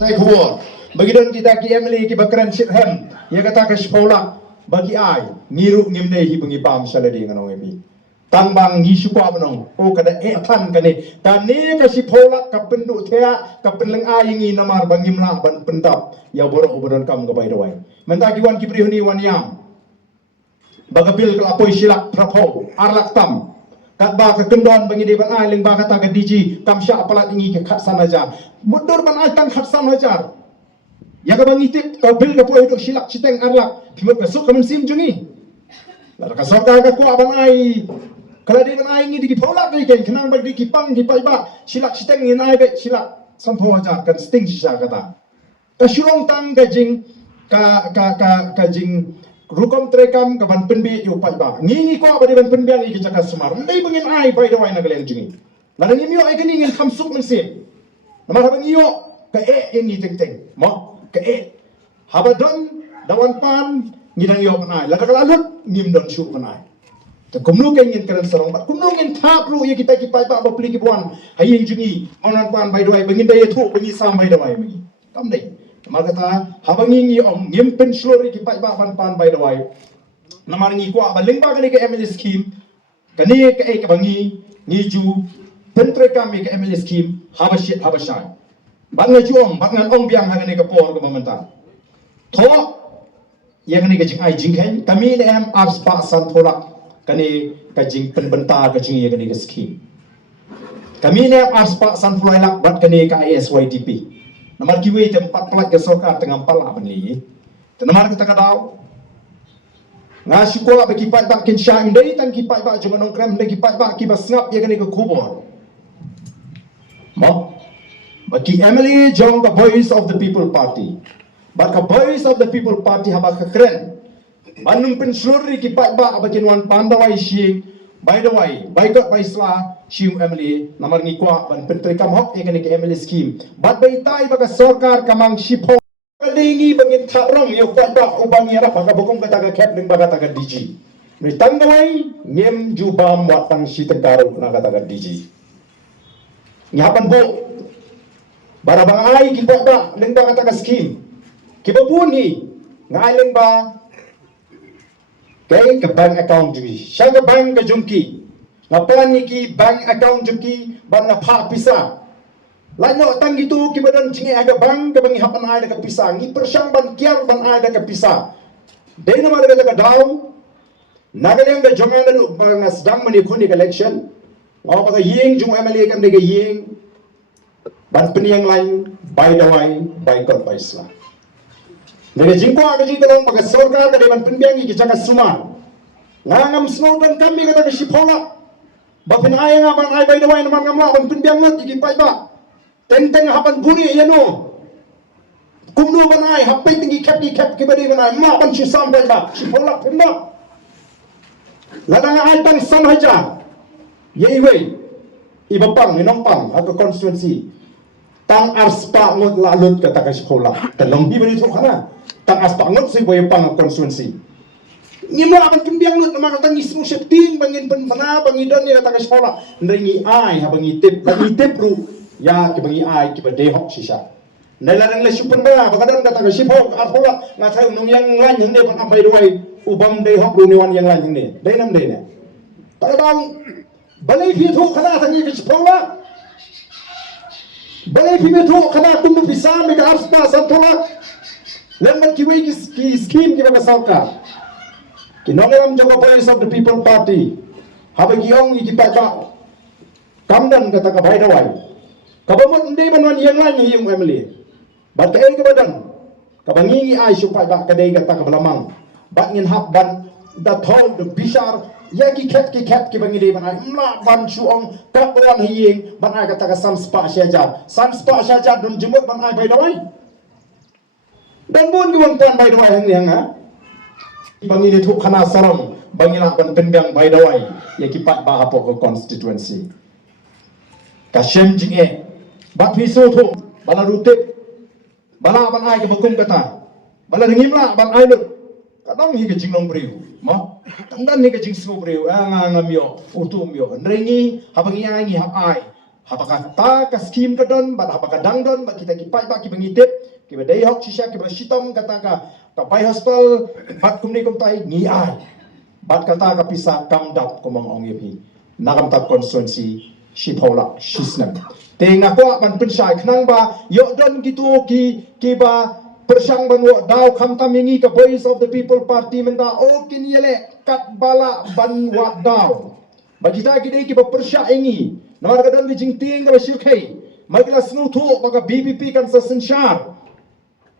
Tai kuat. Bagi don kita ki Emily ki bakran shithem. Ya kata ke sekolah bagi ai ngiru ngimdei hi bengi pam saladi nganong emi. Tangbang ngi sukwa manong o kada tan kane tani ka sipola ka pendu thea ka penleng ai ngi namar bangimla ban pendap ya borok obodon kam ga bai dawai. Menta ki wan ki prihuni wan yang. Bagapil ka apoi silak prapo arlak tam. Kat ba ka kendon bangi de ban ai leng ba kata ka diji kam sya apalat ngi ka khatsan aja. Mudur ban ai tang khatsan hajar. Ya ka bangi tip ka bil ka poi dok silak citeng arlak. Timot ka sok kamen sim jungi. La ka sok ka ku ban ai kalau dia menai ini di polak ni kan, kenang bagi kipang di paiba silak siteng ni naik be silak sampo aja kan sting sisa kata. Kasyurong tang kajing kajing rukom trekam kaban penbi yu paiba. Ngingi ko abadi ban penbi ang ikicaka semar. Ndai bangin ai pai dawai na galen jingi. Lalu ngimi yo ai kini ngin kamsuk mensin. Namar habang iyo ka ini teng teng. Mo ka habadon dawan pan ngidang yo panai. Lalu kalalut ngim don syuk panai. Kumnu ngin keren sarong bat kumnu ngin thap ru ye kita ki pai ba ba pli ki buan hayin jungi onan pan bai doi bangin dai thu bangi sam bai doi bangi kam dai ma kata habangi ngi om ngim pen slori ki pai ba ban pan bai doi namar ngi kwa ba lingba kani ke ML scheme kani ke ka bangi ngi ju pentre kami ke ML scheme habashai ban ngi ju om ban ngan ong biang hagani ka por ka mamanta tho yang ni ke jing ai jing khen kami ne am abs pa san thorak kani kajing penbentar kajing ya kani ke scheme kami ne aspa sanfulai lak bat kani ka ISYDP namar kiwe tempat pelak ke sokar tengah pala bani namar kita kadau ngasu ko ba kipai ba kin sham dei tan kipai ba jonga nong krem dei kipai ba ki basngap ya kani ke kubor mo bagi Emily jong the voice of the people party but the voice of the people party haba keren Manung pensluri ki pai ba abakin wan pandawai shi by the way by got by sla shi Emily namar ngi kwa ban pentri kam hok e kani ke Emily scheme bat bai tai ba ka sarkar kamang shipo kadingi bangin tharong yo kwa ba ubang yara pa ka bokom kata ka cap ning ba kata ka DG ni tangawai ngem jubam wat tang shi tengkaro na kata ka DG nyapan bo barabang ai ki ba ning ba kata ka scheme ki ba buni ngai ling ba kay ke bank account jumi siya ke bank ke jumki ngapain ni ki bank account jumki ban na pa pisa lai no tang gitu ki badan jingi aga bank ke bangi hapan ai da pisa ngi persyang ban kiar ban ai da pisa dei na ma da daw nagaleng da jongan da bang sedang mani khuni election ngau ba ying jung MLA kam de ying ban peniang lain by the way by god by islam Nega jingko aga jing kalong baga sarkar ka dewan penbiangi ki jaga suma. Ngangam snowden kami kata ke sipola. Bapin ay nga ban ay bay dawai naman ngamla ban penbiang ngot iki pai ba. Teng hapan buni yano. Kumno ban ay hapay tinggi kap ki badi ban ay ma ban si sam bay ba. Sipola pumba. Ladang ay tang sam haja. Yeiwei. Ibapang minongpang atau constituency. Tang arspa ngot lalut kata ke sekolah. Telong bi bani tu kana. Tang aspa ngot si boy pang konstituensi. Ngimla akan kembiang ngot nama kata ngismu setting bangin penfana bangidon ni kata ke sekolah. Ndengi ai ha bangi tip ru ya ki bangi ai ki bade hok sisa. Nelarang le super ba bakadon kata ke sipok arhola ngatai unung yang lain hende pan ambai duai ubam de hok ru niwan yang lain hende. Dai nam dai ne. Pada bang balai phi thu kana tangi ke sekolah. Balai phi tu kana tum bisa me ka arspa santola. Lembat kiwe ki scheme ki baga sarkar. Kinongeram jaga voice of the people party. Habagi ong ki paka. Kamdan kata ka bai dawai. Kabamot ndai banwan yang lain yung Emily. Bat ka ke badan. Kabangi ai supai ba kadai kata ka belamang. Bat ngin hap ban da thol the bishar ya ki cap ki bangi dei ban ai mla ban suong ka wan hiyeng ban ai kata ka sam spa syaja. Sam spa syaja dun jemut ban ai bai dawai. Dan pun kiwan tuan bai dawai yang ha. Bangi ni tu khana sarong bangi lah ban pendang bai dawai ya kipat ba apa ke constituency. Kasem jinge bat pisu tu bala rutip bala ban ai ke bakum kata. Bala ngimla ban ai lu kadang hi ke jinglong briu. Ma tangdan ni ke jing smu briu ngam yo utum yo. Ndrengi habangi ai ni hap ai. apakah ta ka skim ka don ba apakah dang don ba kita ki pai ba ki bangitip ki ba dai hok shisha ki ba shitom kata ka pai hospital bat kumni kum tai ngi ai bat kata ka pisa kam dap ko mang ong yepi nakam ta constituency shi phola shisnam te nga ko ban pun shai khnang ba yo don gitu ki ba persang banwo daw kham ta mingi ka voice of the people party menda o kin yele kat bala banwa daw ba kita ki dei ki ba persha ingi namar ka don bi jing ting ka ba shirkai magla snutu baga BBP kan sa senshar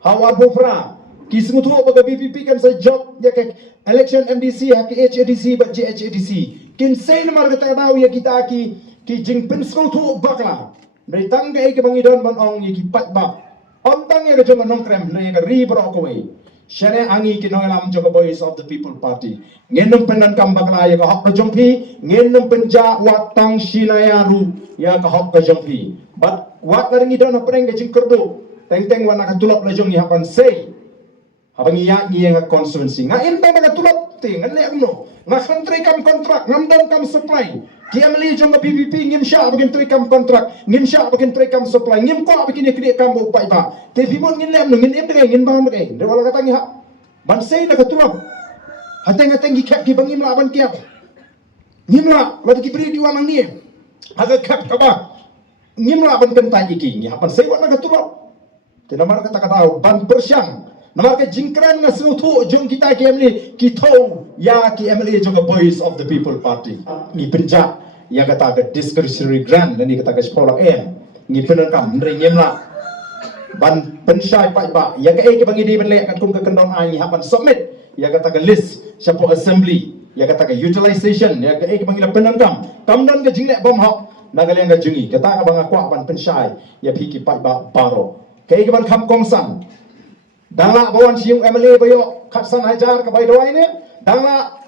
hawar bofra ki snutu baga BBP kan sa job ya ke election MDC ha ki HADC ba JHADC kin say namar ka ta daw ya kita ki jing pen snutu bakla dari tangga ke bangi don ban ong ki pat ba om tang ya jong nong krem ne ka ri bro ko we shane angi ki nong lam jong voice of the people party ngenum penan kam bakla ya ka hok ka jongpi ngenum penja watang shinayaru ya ka hok ka jongpi but wat na ringi don na preng jing kerdo teng teng wana ka tulop la jong hapan say habang iya nga constituency nga intang na ka tulop te nga le no nga country kam contract ngam don kam supply kiamli jong PPP ngim sha bagin tri kam contract ngim sha bagin tri kam supply ngim ko bagin kri kam bo pai ba te bimon ngin lem ngin em de ngin ba de de wala katang ha ban sei na katulop hateng hateng ki kap ki bangim la ban kiap ngim la wad ki bri ki wanang ni aga kap ka ba ngim la ban kentai ki ngi hapan sei wat na katulop te namar kata kata ban persyang namar ke jingkran nga sutu jong kita KML ki thau ya ki MLA jong voice of the people party ni penja ya kata ke discretionary grant ni kata ke sekolah ni penan kam ndre nyemla ban pensyai pai ba ya ke bangi di benlek kat kum ke kendong ai hapan submit ya kata ke list siapa assembly ya kata ke utilization ya ke bangi penan kam don ke jinglek bom hok nagaleng ke jungi kata ke bang akwa ban pensyai ya phiki pai ba baro ke ban kam kongsan dangla bawan siung MLA bayo kapsan hajar ka baydawai ne dangla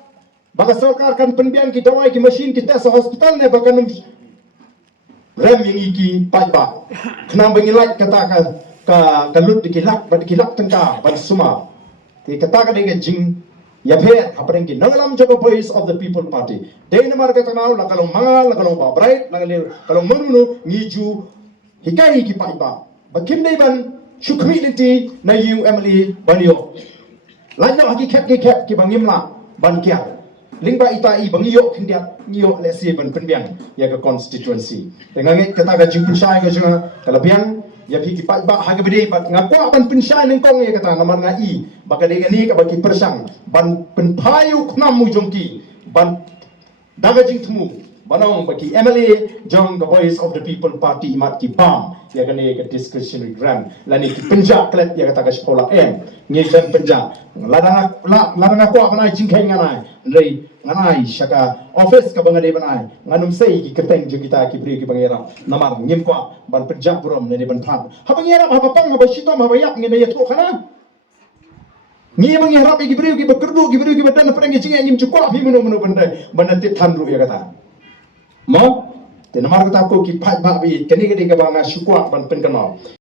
baka sarkar kan penbian ki dawai ki machine kita sa hospital ne baka num rem yang iki paiba kena bangilai kata ka lut dikilak ba dikilak tengka ban suma ti kata ka dengan jing ya phe apeng ki nanglam jogo voice of the people party dei namar ka tanau la kalong mangal la kalong ba bright la kalong menunu ngiju hikai ki paiba bakim dei ban Syukriti na yung MLA banyo. Lanyo haki kep ki bangim la ban kia. Lingba ita I bangiyo kindia ngiyo lesi ban penbiang ya ke constituency. Dengan kata ka jing pensai ka junga kalabiang ya piki pat ba haga bede bat ngakwa ban pensai neng kong ya kata namar na I baka de ni ka baki persang ban penpayu knam mu jongki ban daga jing temu banong bagi MLA jong the voice of the people party mat ki bam ya kene ke discretionary grant lani ki penja klep ya kata ka sekolah ngi kan penja ladang ko apa nai jingkai nganai rei nganai syaka office ka bangade banai nganum sei ki keteng jo kita ki bri ki bangera namar ngim ko ban penja burom ne ban phat ha bangera ha papang ha shitom ha yak ngi ne to khana ngi bangera ki bri ki bekerdu ki bri ki badan perang jinga ngim cukwa bi menu benda benda tip thanru ya kata mo te namar kata ko ki phat ba bi kani ke banga syukwa ban pen kanau